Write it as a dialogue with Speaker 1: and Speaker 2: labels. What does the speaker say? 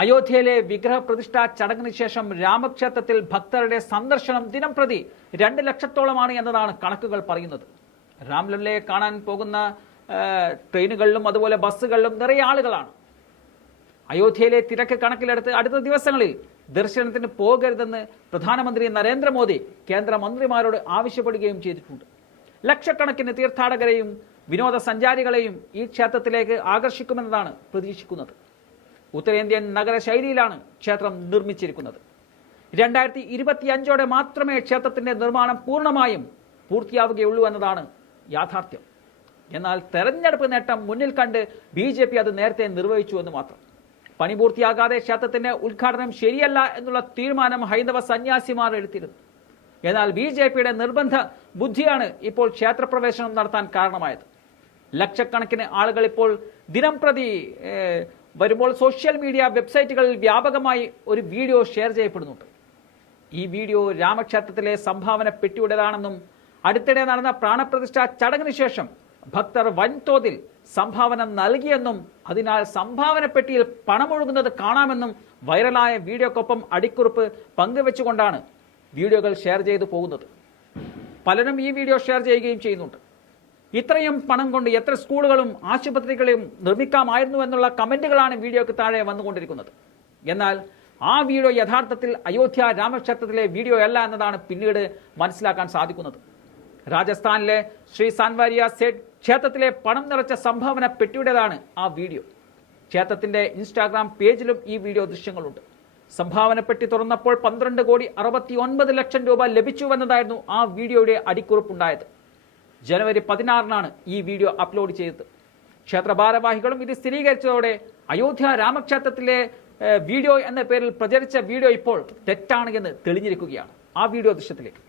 Speaker 1: അയോധ്യയിലെ വിഗ്രഹ പ്രതിഷ്ഠാ ചടങ്ങിന് ശേഷം രാമക്ഷേത്രത്തിൽ ഭക്തരുടെ സന്ദർശനം ദിനം പ്രതി രണ്ട് ലക്ഷത്തോളമാണ് എന്നതാണ് കണക്കുകൾ പറയുന്നത്. രാംലല്ലയെ കാണാൻ പോകുന്ന ട്രെയിനുകളിലും അതുപോലെ ബസ്സുകളിലും നിറയെ ആളുകളാണ്. അയോധ്യയിലെ തിരക്ക് കണക്കിലെടുത്ത് അടുത്ത ദിവസങ്ങളിൽ ദർശനത്തിന് പോകരുതെന്ന് പ്രധാനമന്ത്രി നരേന്ദ്രമോദി കേന്ദ്രമന്ത്രിമാരോട് ആവശ്യപ്പെടുകയും ചെയ്തിട്ടുണ്ട്. ലക്ഷക്കണക്കിന് തീർത്ഥാടകരെയും വിനോദസഞ്ചാരികളെയും ഈ ക്ഷേത്രത്തിലേക്ക് ആകർഷിക്കുമെന്നതാണ് പ്രതീക്ഷിക്കുന്നത്. ഉത്തരേന്ത്യൻ നഗര ശൈലിയിലാണ് ക്ഷേത്രം നിർമ്മിച്ചിരിക്കുന്നത്. രണ്ടായിരത്തി ഇരുപത്തി അഞ്ചോടെ മാത്രമേ ക്ഷേത്രത്തിന്റെ നിർമ്മാണം പൂർണമായും പൂർത്തിയാവുകയുള്ളൂ എന്നതാണ് യാഥാർത്ഥ്യം. എന്നാൽ തെരഞ്ഞെടുപ്പ് നേട്ടം മുന്നിൽ കണ്ട് ബി ജെ പി അത് നേരത്തെ നിർവഹിച്ചു എന്ന് മാത്രം. പണി പൂർത്തിയാകാതെ ക്ഷേത്രത്തിന്റെ ഉദ്ഘാടനം ശരിയല്ല എന്നുള്ള തീരുമാനം ഹൈന്ദവ സന്യാസിമാർ എടുത്തിരുന്നു. എന്നാൽ ബി ജെ പിയുടെ നിർബന്ധ ബുദ്ധിയാണ് ഇപ്പോൾ ക്ഷേത്രപ്രവേശനം നടത്താൻ കാരണമായത്. ലക്ഷക്കണക്കിന് ആളുകൾ ഇപ്പോൾ ദിനം പ്രതി വരുമ്പോൾ സോഷ്യൽ മീഡിയ വെബ്സൈറ്റുകളിൽ വ്യാപകമായി ഒരു വീഡിയോ ഷെയർ ചെയ്യപ്പെടുന്നുണ്ട്. ഈ വീഡിയോ രാമക്ഷേത്രത്തിലെ സംഭാവന പെട്ടിയുടേതാണെന്നും അടുത്തിടെ നടന്ന പ്രാണപ്രതിഷ്ഠ ചടങ്ങിന് ശേഷം ഭക്തർ വൻതോതിൽ സംഭാവന നൽകിയെന്നും അതിനാൽ സംഭാവന പെട്ടിയിൽ പണമൊഴുകുന്നത് കാണാമെന്നും വൈറലായ വീഡിയോക്കൊപ്പം അടിക്കുറിപ്പ് പങ്കുവെച്ചുകൊണ്ടാണ് വീഡിയോകൾ ഷെയർ ചെയ്തു പോകുന്നത്. പലരും ഈ വീഡിയോ ഷെയർ ചെയ്യുകയും ചെയ്യുന്നുണ്ട്. ഇത്രയും പണം കൊണ്ട് എത്ര സ്കൂളുകളും ആശുപത്രികളും നിർമ്മിക്കാമായിരുന്നു എന്നുള്ള കമന്റുകളാണ് വീഡിയോക്ക് താഴെ വന്നുകൊണ്ടിരിക്കുന്നത്. എന്നാൽ ആ വീഡിയോ യഥാർത്ഥത്തിൽ അയോധ്യ രാമക്ഷേത്രത്തിലെ വീഡിയോ അല്ല എന്നതാണ് പിന്നീട് മനസ്സിലാക്കാൻ സാധിക്കുന്നത്. രാജസ്ഥാനിലെ ശ്രീ സാൻവാരിയ സേഠ് ക്ഷേത്രത്തിലെ പണം നിറച്ച സംഭാവന പെട്ടിയുടേതാണ് ആ വീഡിയോ. ക്ഷേത്രത്തിന്റെ ഇൻസ്റ്റാഗ്രാം പേജിലും ഈ വീഡിയോ ദൃശ്യങ്ങളുണ്ട്. സംഭാവന പെട്ടി തുറന്നപ്പോൾ പന്ത്രണ്ട് കോടി അറുപത്തി ഒൻപത് ലക്ഷം രൂപ ലഭിച്ചുവെന്നതായിരുന്നു ആ വീഡിയോയുടെ അടിക്കുറിപ്പുണ്ടായത്. ജനുവരി പതിനാറിനാണ് ഈ വീഡിയോ അപ്ലോഡ് ചെയ്തത്. ക്ഷേത്ര ഭാരവാഹികളും ഇത് സ്ഥിരീകരിച്ചതോടെ അയോധ്യ രാമക്ഷേത്രത്തിലെ വീഡിയോ എന്ന പേരിൽ പ്രചരിച്ച വീഡിയോ ഇപ്പോൾ തെറ്റാണ് എന്ന് തെളിഞ്ഞിരിക്കുകയാണ്. ആ വീഡിയോ ദൃശ്യത്തിലേക്ക്.